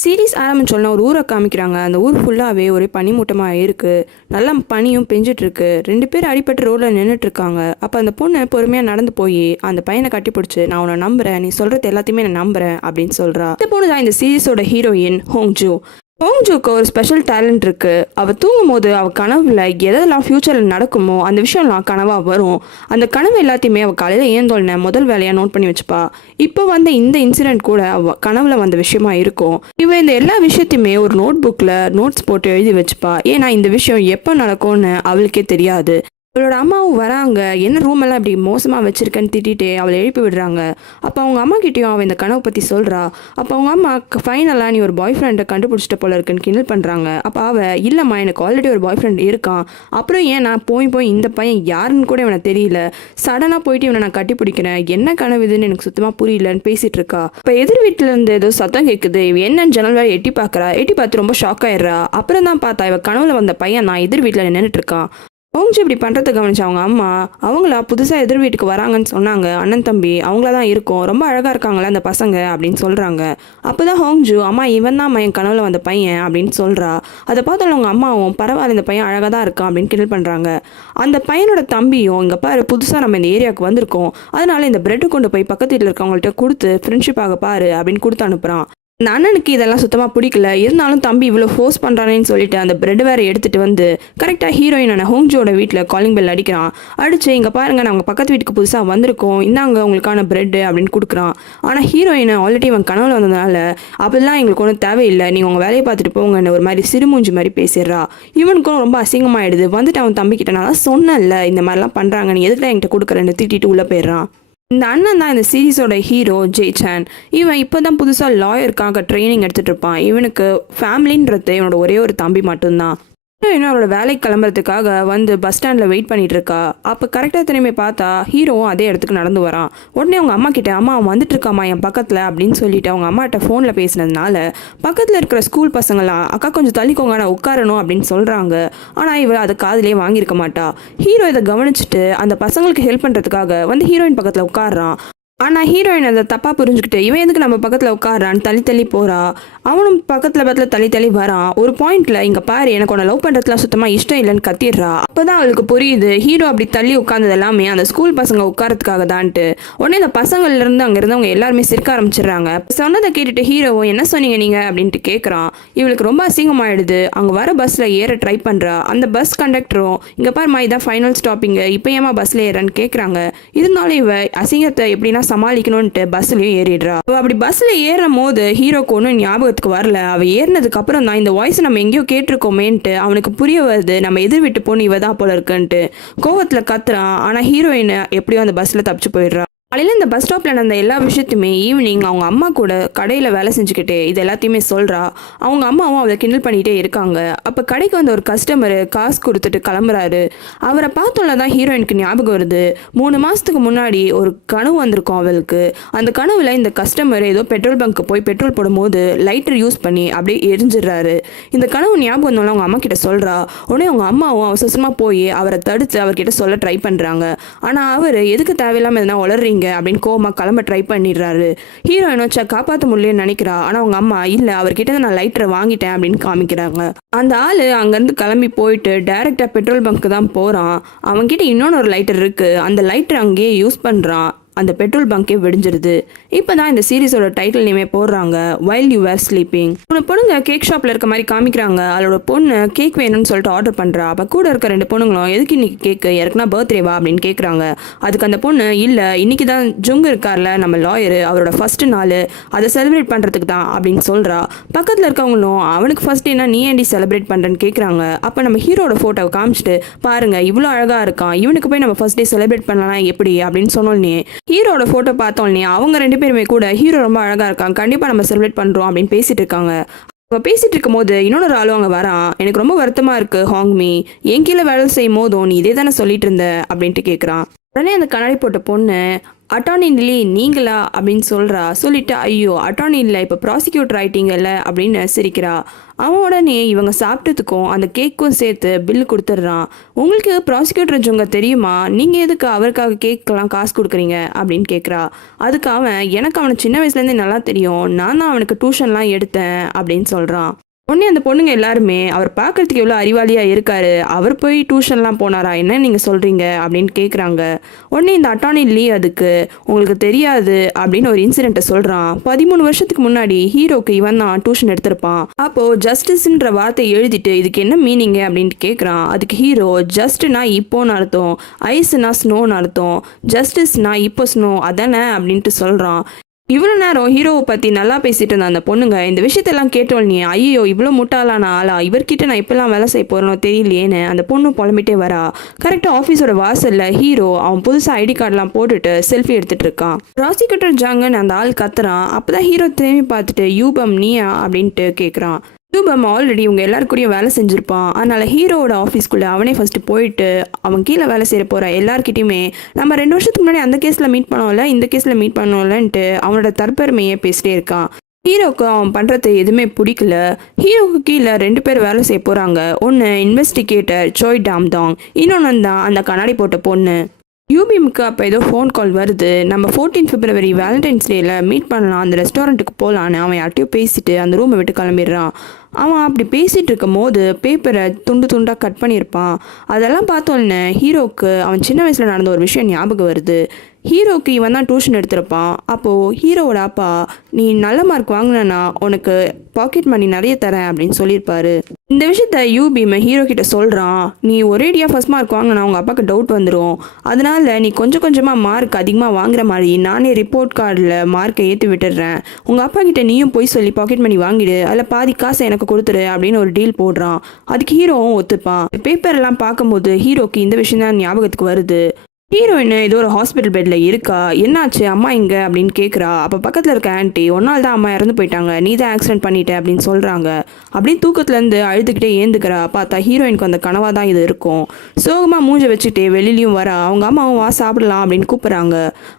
Series ஆரம்பிச்சோன்னா ஒரு ஊரை காமிக்கிறாங்க. அந்த ஊர் ஃபுல்லாகவே ஒரே பனிமூட்டமாக இருக்குது. நல்லா பனியும் பெஞ்சிட்ருக்கு. 2 பேர் அடிபட்டு ரோட்டில் நின்றுட்டுருக்காங்க. அப்போ அந்த பொண்ணு பொறுமையாக நடந்து போய் அந்த பையனை கட்டி பிடிச்சி, நான் உன்னை நம்புகிறேன், நீ சொல்கிறது எல்லாத்தையுமே நான் நம்புகிறேன் அப்படின்னு சொல்கிறா. இந்த பொண்ணு தான் இந்த சீரிஸோட ஹீரோயின் ஹோங்ஜூ. ஹோங்ஜூக்கு ஒரு ஸ்பெஷல் டேலண்ட் இருக்குது. அவள் தூங்கும் போது அவள் கனவுல எதெல்லாம் ஃப்யூச்சரில் நடக்குமோ அந்த விஷயம்லாம் கனவாக வரும். அந்த கனவு எல்லாத்தையுமே அவள் காலையில் ஏந்தோல்ன முதல் வேலையாக நோட் பண்ணி வச்சுப்பா. இப்போ வந்த இந்த இன்சிடென்ட் கூட அவள் கனவுல வந்த விஷயமா இருக்கும். இவன் இந்த எல்லா விஷயத்தையுமே ஒரு நோட் புக்கில் நோட்ஸ் போட்டு எழுதி வச்சுப்பா. ஏன்னா இந்த விஷயம் எப்போ நடக்கும்னு அவளுக்கே தெரியாது. அவளோட அம்மாவும் வராங்க. என்ன ரூம் எல்லாம் இப்படி மோசமாக வச்சிருக்கேன்னு திட்டிட்டு அவளை எழுப்பி விடுறாங்க. அப்போ அவங்க அம்மா கிட்டேயும் அவள் இந்த கனவை பற்றி சொல்கிறா. அப்போ அவங்க அம்மா ஃபைனலாக நீ ஒரு பாய் ஃப்ரெண்டை கண்டுபிடிச்சிட்ட போல இருக்குன்னு கிண்டல் பண்ணுறாங்க. அப்போ அவள் இல்லைம்மா, எனக்கு ஆல்ரெடி ஒரு பாய் ஃப்ரெண்ட் இருக்கான், அப்புறம் ஏன் நான் போய் இந்த பையன் யாருன்னு கூட இவனை தெரியல, சடனாக போயிட்டு இவனை நான் கட்டி பிடிக்கிறேன், என்ன கனவு இதுன்னு எனக்கு சுத்தமாக புரியலன்னு பேசிகிட்டு இருக்கா. இப்போ எதிர் வீட்டிலேருந்து ஏதோ சத்தம் கேட்குது. இவ என்னன்னு ஜன்னல் வேலை எட்டி பார்க்குறா. எட்டி பார்த்து ரொம்ப ஷாக் ஆயிடுறா. அப்புறம் தான் பார்த்தா இவ கனவுல வந்த பையன் நான் எதிர் வீட்டில் நின்றுட்டு இருக்கான். ஹோங்ஜூ இப்படி பண்ணுறதை கவனிச்சு அவங்க அம்மா அவங்களா புதுசாக எதிர் வீட்டுக்கு வராங்கன்னு சொன்னாங்க. அண்ணன் தம்பி அவங்கள தான் இருக்கும், ரொம்ப அழகாக இருக்காங்களே அந்த பசங்க அப்படின்னு சொல்கிறாங்க. அப்போ தான் ஹோங்ஜூ அம்மா இவன் தான் என் கனவுல வந்த பையன் அப்படின்னு சொல்கிறா. அதை பார்த்தாலும் அவங்க அம்மாவும் பரவாயில்ல இந்த பையன் அழகாக தான் இருக்கான் அப்படின்னு கிண்டல் பண்ணுறாங்க. அந்த பையனோட தம்பியும் இங்கே பாரு புதுசாக நம்ம இந்த ஏரியாவுக்கு வந்திருக்கோம், அதனால இந்த பிரெட்டு கொண்டு போய் பக்கத்து வீட்டில் இருக்கவங்கள்ட்ட கொடுத்து ஃப்ரெண்ட்ஷிப் ஆக பாரு அப்படின்னு கொடுத்து அனுப்புகிறான். அந்த அண்ணனுக்கு இதெல்லாம் சுத்தமாக பிடிக்கல. இருந்தாலும் தம்பி இவ்வளோ ஃபோர்ஸ் பண்ணுறானேன்னு சொல்லிட்டு அந்த பிரெட் வேறு எடுத்துகிட்டு வந்து கரெக்டாக ஹீரோயினான ஹோங்ஜூவோட வீட்டில் காலிங் பெல் அடிக்கிறான். அடித்து இங்கே பாருங்கள் நாங்கள் பக்கத்து வீட்டுக்கு புதுசாக வந்திருக்கோம், இந்தாங்க உங்களுக்கான பிரெட்டு அப்படின்னு கொடுக்குறான். ஆனால் ஹீரோயினை ஆல்ரெடி இவன் கனவுல வந்ததுனால அப்படிலாம் எங்களுக்கு ஒன்றும் தேவையில்லை, நீங்கள் உங்கள் வேலையை பார்த்துட்டு போங்கன்னு ஒரு மாதிரி சிறுமூஞ்சி மாதிரி பேசிடுறா. இவனுக்கும் ரொம்ப அசிங்கமாயிடுது. வந்துட்டு அவன் தம்பிக்கிட்ட நான் தான் சொன்னேன்ல இந்த மாதிரிலாம் பண்ணுறாங்க, நீ எதுக்குலாம் என்கிட்ட கொடுக்குறேன்னு திட்டிட்டு உள்ளே போயிடுறான். இந்த அண்ணன் தான் இந்த சீரீஸோட ஹீரோ ஜெய் சான். இவன் இப்போ தான் புதுசாக லாயருக்காக ட்ரைனிங் எடுத்துகிட்டு இருப்பான். இவனுக்கு ஃபேமிலின்றது இவனோட ஒரே ஒரு தம்பி மட்டும்தான். இன்னும் அவளோட வேலைக்கு கிளம்புறதுக்காக வந்து பஸ் ஸ்டாண்டில் வெயிட் பண்ணிட்டு இருக்கா. அப்போ கரெக்டாக திரும்பி பார்த்தா ஹீரோவும் அதே இடத்துக்கு நடந்து வரான். உடனே அவங்க அம்மா கிட்ட அம்மா அவன் வந்துட்டு இருக்காமா என் பக்கத்தில் அப்படின்னு சொல்லிட்டு அவங்க அம்மாட்ட ஃபோனில் பேசினதுனால பக்கத்தில் இருக்கிற ஸ்கூல் பசங்களாம் அக்கா கொஞ்சம் தள்ளிக்கோங்க நான் உட்காரணும் அப்படின்னு சொல்கிறாங்க. ஆனால் இவள் அதை காதிலே வாங்கியிருக்க மாட்டா. ஹீரோ இதை கவனிச்சுட்டு அந்த பசங்களுக்கு ஹெல்ப் பண்ணுறதுக்காக வந்து ஹீரோயின் பக்கத்தில் உட்காடுறான். ஆனால் ஹீரோயின் அதை தப்பாக புரிஞ்சுக்கிட்டு இவன் எதுக்கு நம்ம பக்கத்தில் உட்காரான்னு தள்ளி தள்ளி போகிறா. அவனும் பக்கத்தில் தள்ளி தள்ளி வரான். ஒரு பாயிண்ட்ல இங்கே பாரு எனக்கு உன்னை லவ் பண்ணுறதுலாம் சுத்தமாக இஷ்டம் இல்லைன்னு கத்திடுறா. அப்போ தான் அவளுக்கு புரியுது ஹீரோ அப்படி தள்ளி உட்கார்ந்தது எல்லாமே அந்த ஸ்கூல் பசங்க உட்காரத்துக்காக தான்ட்டு. உடனே இந்த பசங்கள்லேருந்து அங்கே இருந்தவங்க எல்லாருமே சிரிக்க ஆரம்பிச்சிடுறாங்க. சொன்னதை கேட்டுட்டு ஹீரோவோ என்ன சொன்னீங்க நீங்கள் அப்படின்ட்டு கேட்குறான். இவளுக்கு ரொம்ப அசிங்கமாயிடுது. அங்கே வர பஸ்ஸில் ஏற ட்ரை பண்ணுறா. அந்த பஸ் கண்டக்டரும் இங்கே பாருமா இதான் ஃபைனல் ஸ்டாப்பிங்கு, இப்போ ஏமா பஸ்ஸில் ஏறன்னு கேட்குறாங்க. இருந்தாலும் இவ அசிங்கத்தை எப்படின்னா சமாளிக்கணும்ட்டு பஸ்லயும் ஏறிடுறா. அப்படி பஸ்ல ஏறும் போது ஹீரோக்கு ஒன்றும் ஞாபகத்துக்கு வரல. அவ ஏறினதுக்கு அப்புறம் தான் இந்த வாய்ஸ் நம்ம எங்கேயோ கேட்டிருக்கோமேன்ட்டு அவனுக்கு புரிய வருது நம்ம எதிர் விட்டு பொண்ணு இவதான் போல இருக்குன்ட்டு. கோவத்துல கத்துறான். ஆனா ஹீரோயின் எப்படியோ அந்த பஸ்ல தப்பிச்சு போயிடுறா. காலையில் இந்த பஸ் ஸ்டாப்பில் நடந்த எல்லா விஷயத்தையுமே ஈவினிங் அவங்க அம்மா கூட கடையில் வேலை செஞ்சுக்கிட்டே இது எல்லாத்தையுமே சொல்கிறா. அவங்க அம்மாவும் அவளை கிண்டல் பண்ணிகிட்டே இருக்காங்க. அப்போ கடைக்கு வந்த ஒரு கஸ்டமரு காசு கொடுத்துட்டு கிளம்புறாரு. அவரை பார்த்தோன்னா தான் ஹீரோயினுக்கு ஞாபகம் வருது. 3 மாதத்துக்கு முன்னாடி ஒரு கனவு வந்திருக்கும் அவளுக்கு. அந்த கனவில் இந்த கஸ்டமர் ஏதோ பெட்ரோல் பங்க்கு போய் பெட்ரோல் போடும்போது லைட்டர் யூஸ் பண்ணி அப்படியே எரிஞ்சிடுறாரு. இந்த கனவு ஞாபகம் வந்தாலும் அவங்க அம்மா கிட்ட சொல்கிறா. உடனே அவங்க அம்மாவும் அவசரமாக போய் அவரை தடுத்து அவர்கிட்ட சொல்ல ட்ரை பண்ணுறாங்க. ஆனால் அவர் எதுக்கு தேவையில்லாமல் எதுனா உளறீங்க அப்படின்னு கோமா கிளம்ப ட்ரை பண்ணிடுறாரு. ஹீரோயினோ காப்பாற்ற முடியலன்னு நினைக்கிறா. ஆனால் அவங்க அம்மா இல்லை அவர்கிட்ட நான் லைட்டரை வாங்கிட்டேன் அப்படின்னு காமிக்கிறாங்க. அந்த ஆள் அங்கேருந்து கிளம்பி போயிட்டு டைரக்டாக பெட்ரோல் பங்க்கு தான் போகிறான். அவன்கிட்ட இன்னொன்று ஒரு லைட்டர் இருக்குது. அந்த லைட்டர் அங்கேயே யூஸ் பண்ணுறான். அந்த பெட்ரோல் பங்கே வெடிஞ்சிருது. இப்போ தான் இந்த சீரீஸோட டைட்டில் நேமே போடுறாங்க, வைல் யூ வேர் ஸ்லீப்பிங். ஒரு பொண்ணுங்க கேக் ஷாப்பில் இருக்க மாதிரி காமிக்கிறாங்க. அவளோட பொண்ணு கேக் வேணும்னு சொல்லிட்டு ஆர்டர் பண்ணுறா. அப்போ கூட இருக்க 2 பொண்ணுங்களும் எதுக்கு இன்னைக்கு கேக்கு, யாருக்குன்னா பர்த்டேவா அப்படின்னு கேட்குறாங்க. அதுக்கு அந்த பொண்ணு இல்லை இன்னைக்கு தான் ஜுங் இருக்கார்ல நம்ம லாயரு, அவரோட ஃபர்ஸ்ட் நாள், அதை செலிப்ரேட் பண்ணுறதுக்கு தான் அப்படின்னு சொல்கிறா. பக்கத்தில் இருக்கவங்களும் அவனுக்கு ஃபர்ஸ்ட் டேனா நீ ஏன்டி செலிப்ரேட் பண்ணுறேன்னு கேட்குறாங்க. அப்போ நம்ம ஹீரோட ஃபோட்டோவை காமிச்சிட்டு பாருங்க இவ்வளோ அழகாக இருக்கான், இவனுக்கு போய் நம்ம ஃபர்ஸ்ட் டே செலிப்ரேட் பண்ணலாம் எப்படி அப்படின்னு சொன்னோன்னே ஹீரோட ஃபோட்டோ பார்த்தோன்னே அவங்க 2 பேருமே கூட ஹீரோ ரொம்ப அழகாக இருக்காங்க, கண்டிப்பாக நம்ம செலிப்ரேட் பண்ணுறோம் அப்படின்னு பேசிட்டு இருக்காங்க. அவள் பேசிட்டு இருக்கும் போது இன்னொரு ஆளும் அங்கே வரான். எனக்கு ரொம்ப வருத்தமாக இருக்குது ஹாங்மி, என் கீழே வேலை செய்யும் போதும் நீ இதே தானே சொல்லிட்டு இருந்த அப்படின்ட்டு கேட்குறான். உடனே அந்த கண்ணாடி போட்ட பொண்ணு அட்டார்னி நிலி நீங்களா அப்படின்னு சொல்கிறா. சொல்லிட்டு ஐயோ அட்டார்னி இல்லை இப்போ ப்ராசிக்யூட்டர் ஆயிட்டீங்கல்ல அப்படின்னு சிரிக்கிறா. அவன் உடனே இவங்க சாப்பிட்டதுக்கும் அந்த கேக்கும் சேர்த்து பில்லு கொடுத்துட்றான். உங்களுக்கு ப்ராசிக்யூட்டர் ஜுங்க தெரியுமா, நீங்கள் எதுக்கு அவருக்காக கேக்கெல்லாம் காசு கொடுக்குறீங்க அப்படின்னு கேட்குறா. அதுக்கு அவன் எனக்கு அவனை சின்ன வயசுலேருந்தே நல்லா தெரியும், நான் தான் அவனுக்கு டியூஷன்லாம் எடுத்தேன் அப்படின்னு சொல்கிறான். உடனே அந்த பொண்ணுங்க எல்லாருமே அவர் பார்க்கறதுக்கு எவ்வளோ அறிவாளியாக இருக்காரு, அவர் போய் டியூஷன்லாம் போனாரா என்ன நீங்கள் சொல்கிறீங்க அப்படின்னு கேட்குறாங்க. உடனே இந்த அட்டார்னி லீ அதுக்கு உங்களுக்கு தெரியாது அப்படின்னு ஒரு இன்சிடென்ட்டை சொல்கிறான். 13 வருஷத்துக்கு முன்னாடி ஹீரோக்கு இவன் தான் டியூஷன் எடுத்திருப்பான். அப்போது ஜஸ்டிஸ்ன்ற வார்த்தை எழுதிட்டு இதுக்கு என்ன மீனிங்கு அப்படின்ட்டு கேட்குறான். அதுக்கு ஹீரோ ஜஸ்ட்னா இப்போன்னு அர்த்தம், ஐஸ்னா ஸ்னோன்னு அர்த்தம், ஜஸ்டிஸ்னா இப்போ ஸ்னோ அதானே அப்படின்ட்டு சொல்கிறான். இவ்வளோ நேரம் ஹீரோவை பற்றி நல்லா பேசிட்டு இருந்த அந்த பொண்ணுங்க இந்த விஷயத்தெல்லாம் கேட்டோன்னே ஐயோ இவ்வளோ முட்டாளான ஆளா, இவர்கிட்ட நான் இப்பெல்லாம் வேலை செய்ய போகிறனோ தெரியலையேன்னு அந்த பொண்ணு புலம்பிட்டே வரா. கரெக்டாக ஆஃபீஸோட வாசலில் ஹீரோ அவன் புதுசாக ஐடி கார்டெலாம் போட்டுட்டு செல்ஃபி எடுத்துகிட்டு இருக்கான். ப்ராசிக்யூட்டர் ஜாங்கன்னு அந்த ஆள் கத்துறான். அப்போ தான் ஹீரோ திரும்பி பார்த்துட்டு யூபம் நீயா அப்படின்ட்டு கேட்குறான். யூபம் ஆல்ரெடி இவங்க எல்லாருக்கூடயும் வேலை செஞ்சுருப்பான். அதனால் ஹீரோவோட ஆஃபீஸ்க்குள்ளே அவனே ஃபஸ்ட்டு போயிட்டு அவன் கீழே வேலை செய்ய போகிற எல்லாருக்கிட்டையுமே நம்ம 2 வருஷத்துக்கு முன்னாடி அந்த கேஸில் மீட் பண்ணோம்ல, இந்த கேஸில் மீட் பண்ணோம்லன்ட்டு அவனோட தற்பெருமையை பேசிட்டே இருக்கான். ஹீரோக்கு அவன் பண்ணுறது எதுவுமே பிடிக்கல. ஹீரோக்கு கீழே 2 பேர் வேலை செய்ய போகிறாங்க. ஒன்று இன்வெஸ்டிகேட்டர் சோய் டாம்தாங், இன்னொன்று தான் அந்த கண்ணாடி போட்ட பொண்ணு. யூபிஎம்க்கு அப்போ ஏதோ ஃபோன் கால் வருது. நம்ம 14 பிப்ரவரி வேலண்டைன்ஸ் டேயில் மீட் பண்ணலாம், அந்த ரெஸ்டாரண்ட்டுக்கு போகலான்னு அவன் யார்ட்டையும் பேசிட்டு அந்த ரூமை விட்டு கிளம்பிடுறான். அவன் அப்படி பேசிகிட்டு இருக்கும் போது பேப்பரை துண்டு துண்டாக கட் பண்ணியிருப்பான். அதெல்லாம் பார்த்தோன்னே ஹீரோக்கு அவன் சின்ன வயசில் நடந்த ஒரு விஷயம் ஞாபகம் வருது. ஹீரோக்கு இவன் தான் டியூஷன் எடுத்திருப்பான். அப்போது ஹீரோவோட அப்பா நீ நல்ல மார்க் வாங்கினா உனக்கு பாக்கெட் மணி நிறைய தரேன் அப்படின்னு சொல்லியிருப்பாரு. இந்த விஷயத்த யூபிஎம் ஹீரோ கிட்ட சொல்கிறான். நீ ஒரேடியாக ஃபர்ஸ்ட் மார்க் வாங்கினா உங்கள் அப்பாவுக்கு டவுட் வந்துடும், அதனால நீ கொஞ்சம் கொஞ்சமாக மார்க் அதிகமாக வாங்குற மாதிரி நானே ரிப்போர்ட் கார்டில் மார்க்கை ஏற்றி விட்டுடுறேன், உங்கள் அப்பா கிட்ட நீயும் போய் சொல்லி பாக்கெட் மணி வாங்கிடு, அதில் பாதி காசை எனக்கு கொடுத்துரு அப்படின்னு ஒரு டீல் போடுறான். அதுக்கு ஹீரோவும் ஒத்துப்பான். பேப்பர்லாம் பார்க்கும்போது ஹீரோக்கு இந்த விஷயம் தான் ஞாபகத்துக்கு வருது. ஹீரோயின் ஏதோ ஒரு ஹாஸ்பிட்டல் பெட்டில் இருக்கா. என்னாச்சு அம்மா இங்கே அப்படின்னு கேட்குறா. அப்போ பக்கத்தில் இருக்க ஆன்ட்டி ஒன்றால் தான் அம்மா இறந்து போயிட்டாங்க, நீ தான் ஆக்சிடென்ட் பண்ணிட்ட அப்படின்னு சொல்கிறாங்க. அப்படின்னு தூக்கத்துலேருந்து அழுதுகிட்டே ஏந்துக்கிறா. பார்த்தா ஹீரோயினுக்கு அந்த கனவாக தான் இது இருக்கும். சோகமாக மூஞ்ச வச்சுக்கிட்டே வெளியிலையும் வரா. அவங்க அம்மாவும் வா சாப்பிடலாம் அப்படின்னு கூப்பிட்றாங்க.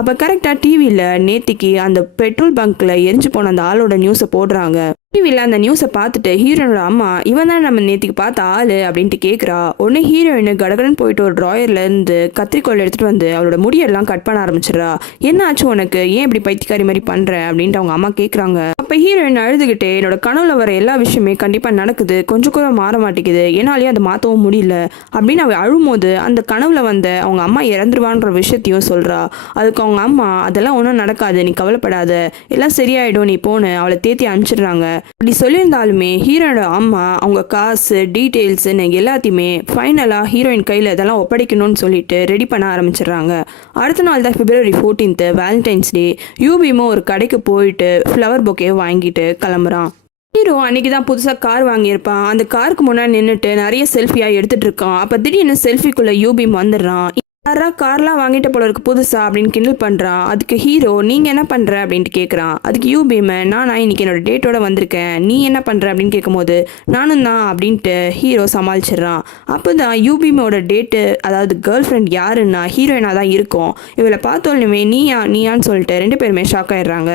அப்போ கரெக்டாக டிவியில் நேத்திக்கு அந்த பெட்ரோல் பங்க்கில் எரிஞ்சு போன அந்த ஆளோட நியூஸை போடுறாங்க. டிவியில் அந்த நியூஸை பார்த்துட்டு ஹீரோயினோட அம்மா இவன் தான் நம்ம நேற்றுக்கு பார்த்த ஆள் அப்படின்ட்டு கேட்குறா. உடனே ஹீரோயின் கடகடன் போயிட்டு ஒரு ட்ராயர்லேருந்து கத்திரிக்கோள் எடுத்துகிட்டு வந்து அவளோட முடியெல்லாம் கட் பண்ண ஆரம்பிச்சிடறா. என்ன ஆச்சு உனக்கு, ஏன் இப்படி பைத்தியக்காரி மாதிரி பண்ணுற அப்படின்ட்டு அவங்க அம்மா கேட்குறாங்க. அப்போ ஹீரோயின் அழுதுகிட்டே என்னோட கனவுல வர எல்லா விஷயமே கண்டிப்பாக நடக்குது, கொஞ்சம் கூட மாற மாட்டேங்குது, என்னாலேயே அதை மாற்றவும் முடியல அப்படின்னு அவள் அழும்போது அந்த கனவுல வந்த அவங்க அம்மா இறந்துருவான்ற விஷயத்தையும் சொல்கிறா. அதுக்கு அவங்க அம்மா அதெல்லாம் ஒன்றும் நடக்காது, நீ கவலைப்படாத, எல்லாம் சரியாயிடும், நீ போன்னு அவளை தேத்தி அனுப்பிச்சிடுறாங்க. அப்படி சொல்லியிருந்தாலுமே ஹீரோனோட அம்மா அவங்க காசு டீட்டெயில்ஸ்ன்னு எல்லாத்தையுமே ஃபைனலாக ஹீரோயின் கையில் இதெல்லாம் ஒப்படைக்கணும்னு சொல்லிட்டு ரெடி பண்ண ஆரம்பிச்சிடுறாங்க. அடுத்த நாள் தான் February 14th வேலண்டைன்ஸ் டே. யூபிஎம்மும் ஒரு கடைக்கு போயிட்டு ஃப்ளவர் பொக்கே வாங்கிட்டு கிளம்புறான். ஹீரோ அன்னைக்கு தான் புதுசாக கார் வாங்கியிருப்பான். அந்த காருக்கு முன்னாடி நின்றுட்டு நிறைய செல்ஃபியாக எடுத்துகிட்டு இருக்கான். அப்போ திடீர்னு செல்ஃபிக்குள்ளே யூபிஎம் வந்துடுறான். யாரா கார்லாம் வாங்கிட்ட போல இருக்கு புதுசா அப்படின்னு கிண்டல் பண்ணுறான். அதுக்கு ஹீரோ நீங்கள் என்ன பண்ணுற அப்படின்ட்டு கேட்குறான். அதுக்கு யூபிஎம் நான் இன்னைக்கு என்னோட டேட்டோட வந்திருக்கேன், நீ என்ன பண்ணுற அப்படின்னு கேட்கும்போது நானும் தான் அப்படின்ட்டு ஹீரோ சமாளிச்சிடுறான். அப்போ தான் யூபிஎம்மோட டேட்டு அதாவது கேர்ள் ஃப்ரெண்ட் யாருன்னா ஹீரோயினாக தான் இருக்கும். இவளை பார்த்தோன்னுமே நீயான்னு சொல்லிட்டு 2 பேருமே ஷாக் ஆயிடுறாங்க.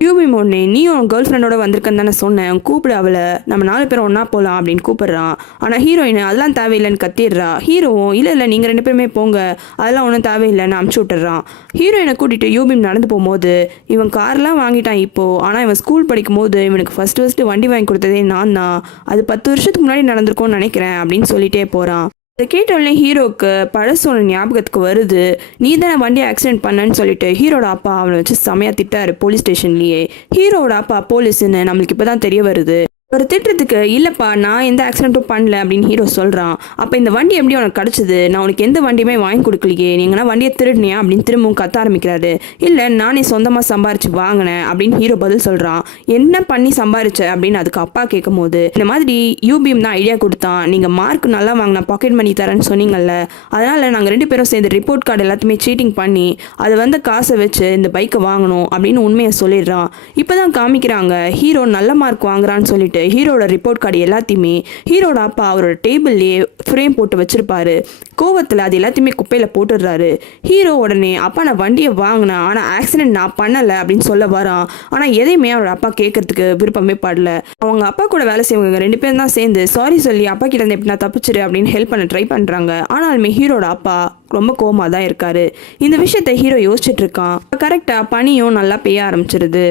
யூபிஎம் ஒன்னே நீ உன் கேர்ள் ஃப்ரெண்டோட வந்திருக்கன்னு தானே சொன்னேன், கூப்பிடு அவளை, நம்ம 4 பேரும் ஒன்றா போகலாம் அப்படின்னு கூப்பிடுறான். ஆனால் ஹீரோயின் அதெல்லாம் தேவையில்லைன்னு கத்திடுறா. ஹீரோவும் இல்லை நீங்கள் 2 பேருமே போங்க, அதெல்லாம் ஒன்றும் தேவையில்லைன்னு அமுச்சு விட்டுறான். ஹீரோயினை கூட்டிகிட்டு யூபிஎம் நடந்து போகும்போது இவன் கார்லாம் வாங்கிட்டான் இப்போது, ஆனால் இவன் ஸ்கூல் படிக்கும் போது இவனுக்கு ஃபஸ்ட்டு வண்டி வாங்கி கொடுத்ததே நான் தான், அது 10 வருஷத்துக்கு முன்னாடி நடந்திருக்கும்னு நினைக்கிறேன் அப்படின்னு சொல்லிட்டே போகிறான். இதை கேட்டோடனே ஹீரோக்கு பழசோட ஞாபகத்துக்கு வருது. நீ தானே வண்டியை ஆக்சிடென்ட் பண்ணன்னு சொல்லிட்டு ஹீரோட அப்பா அவனை வச்சு செமையாக திட்டாரு போலீஸ் ஸ்டேஷன்லேயே. ஹீரோட அப்பா போலீஸ்ன்னு நம்மளுக்கு இப்போ தான் தெரிய வருது. ஒரு திட்டத்துக்கு இல்லைப்பா நான் எந்த ஆக்சிடென்ட்டும் பண்ணல அப்படின்னு ஹீரோ சொல்கிறான். அப்போ இந்த வண்டி எப்படி உனக்கு கிடச்சிது, நான் உனக்கு எந்த வண்டியுமே வாங்கி கொடுக்கலையே, நீங்கன்னா வண்டியை திருடினியா அப்படின்னு திரும்பவும் கத்த ஆரம்பிக்கிறாரு. இல்லை நானே சொந்தமாக சம்பாரிச்சு வாங்கினேன் அப்படின்னு ஹீரோ பதில் சொல்கிறான். என்ன பண்ணி சம்பாரிச்ச அப்படின்னு அதுக்கு அப்பா கேட்கும் போது இந்த மாதிரி யூபிஎம் தான் ஐடியா கொடுத்தான், நீங்கள் மார்க் நல்லா வாங்கினா பாக்கெட் மணி தரேன்னு சொன்னீங்கல்ல, அதனால் நாங்கள் 2 பேரும் சேர்ந்து ரிப்போர்ட் கார்டு எல்லாத்தையுமே சீட்டிங் பண்ணி அதை வந்து காசை வச்சு இந்த பைக்கை வாங்கணும் அப்படின்னு உண்மையை சொல்லிடுறான். இப்போ தான் காமிக்கிறாங்க ஹீரோ நல்ல மார்க் வாங்குறான்னு சொல்லிட்டு ஹீரோட ரிப்போர்ட் கார்டு எல்லாத்தையுமே ஹீரோட அப்பா அவரோட டேபிள்லேயே ஃப்ரேம் போட்டு வச்சிருப்பாரு. கோவத்தில் அது எல்லாத்தையுமே குப்பையில் போட்டுடுறாரு. ஹீரோ உடனே அப்பா நான் வண்டியை வாங்கினேன், ஆனால் ஆக்சிடென்ட் நான் பண்ணலை அப்படின்னு சொல்ல வரான். ஆனால் எதையுமே அவரோட அப்பா கேட்கறதுக்கு விருப்பமே படல. அவங்க அப்பா கூட வேலை செய்வங்க 2 பேரும் தான் சேர்ந்து சாரி சொல்லி அப்பா கிட்ட இருந்து எப்படி நான் தப்பிச்சிரு அப்படின்னு ஹெல்ப் பண்ண ட்ரை பண்ணுறாங்க. ஆனாலுமே ஹீரோட அப்பா ரொம்ப கோவமாக தான் இருக்காரு. இந்த விஷயத்த ஹீரோ யோசிச்சுட்டு இருக்கான். கரெக்டாக பனியும் நல்லா பெய்ய ஆரம்பிச்சிருது.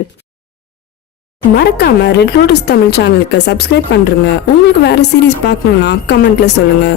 மறக்காம ரெட் லோட்டஸ் தமிழ் சேனலுக்கு சப்ஸ்கிரைப் பண்ணுறங்க. உங்களுக்கு வேற சீரிஸ் பார்க்கணுன்னா கமெண்ட்ல சொல்லுங்க.